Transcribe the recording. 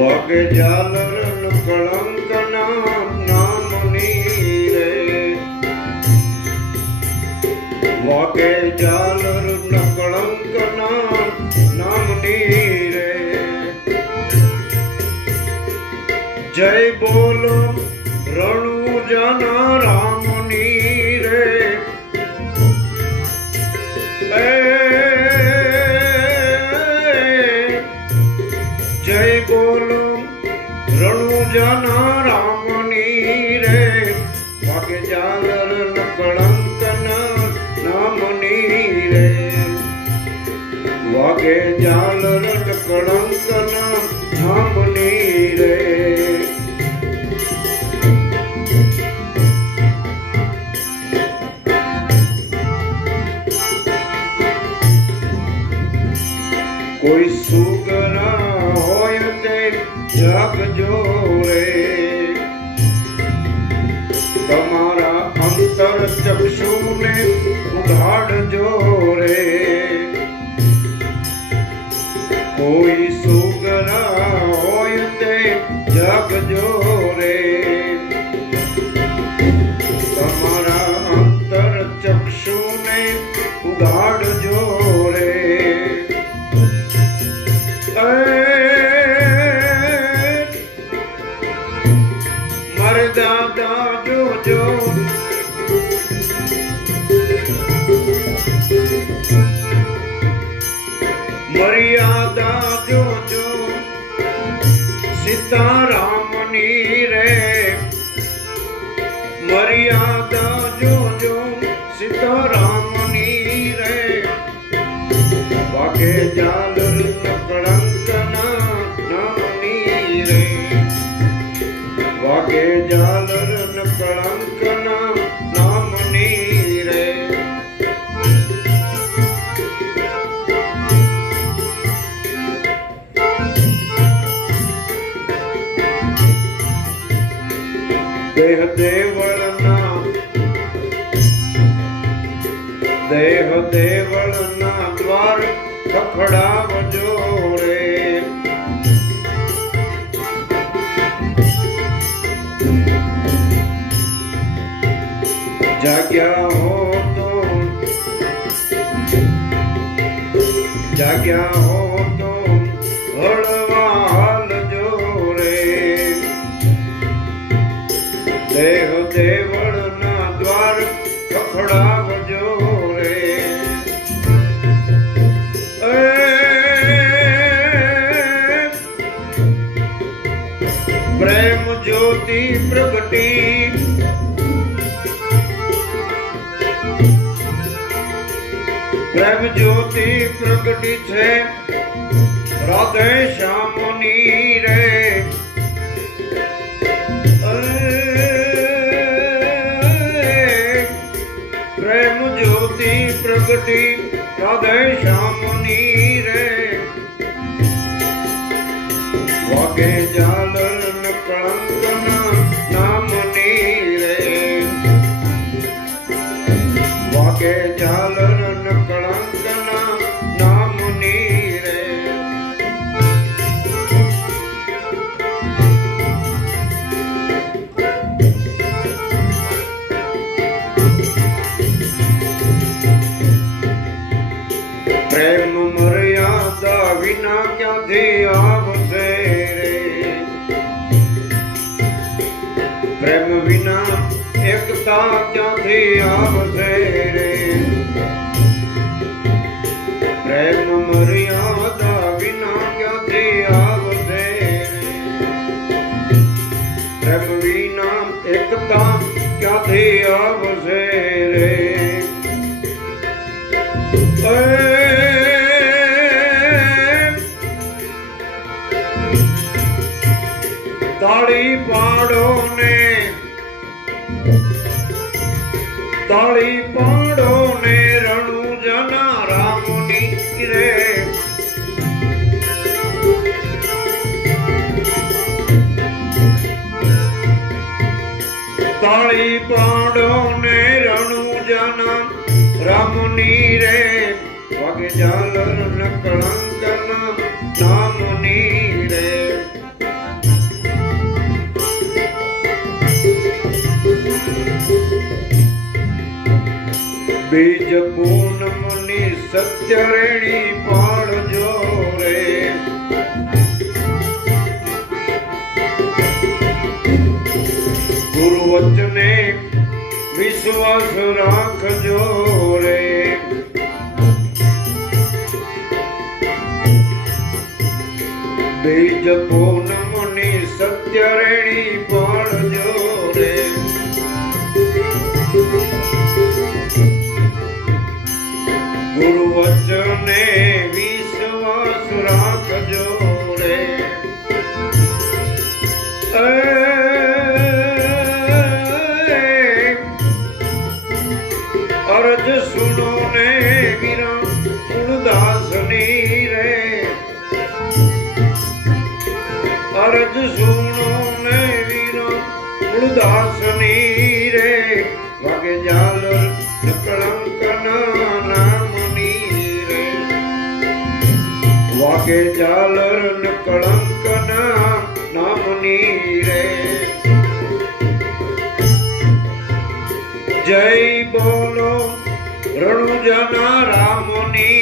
વાગે ઝાલર કળંક નામની રે. વાગે ઝાલર કળંક નામની રે. જય બોલો રણુ જના રામની રામની રે, વાગે જાલર કળંક નામની રે. વાગે જાલર કળંક નામની રે. કોઈ સુગના હોય તે જગજો. રે અંતર ચક્ષુને ઉઘાડજો રે કોઈ સુગરા હોય તે જગજો રે મર્યાદા જોજો સીતારામની રે. મર્યાદા જોજો સીતારામની રે. વાગે જાલર કળંકના નામની રે. વાગે જાલર દેહ દેવળના દેહ દેવળના દ્વાર ખખડાવજો રે. જાગ્યા હો તો જાગ્યા જ્યોતિ પ્રગટી પ્રેમ જ્યોતિ પ્રગટી છે રાધે શ્યામની રે પ્રેમ જ્યોતિ પ્રગટી રાધે શ્યામની રે પ્રેમ વિના એકતા ક્યાંથી આવશે રે પ્રેમ મર્યાદા તાળી પાડો ને રણુ જના રામ નીકળે તાળી પાડો ને રણુ જના રામની રે વાગે જાલર ન કળંક નામની બીજ પૂનમની સત્ય રેણી પાડજો રે. ગુરુ વચને વિશ્વાસ રાખજો રે. બીજ પૂનમની મુનિ સત્યરેણી પાડજો સુનો ને વીરો ગુણદાસની રે. વાગે જાલર કળંકના નામની રે. વાગે જાલર કળંકના નામની રે. જય બોલો રણુજના રામની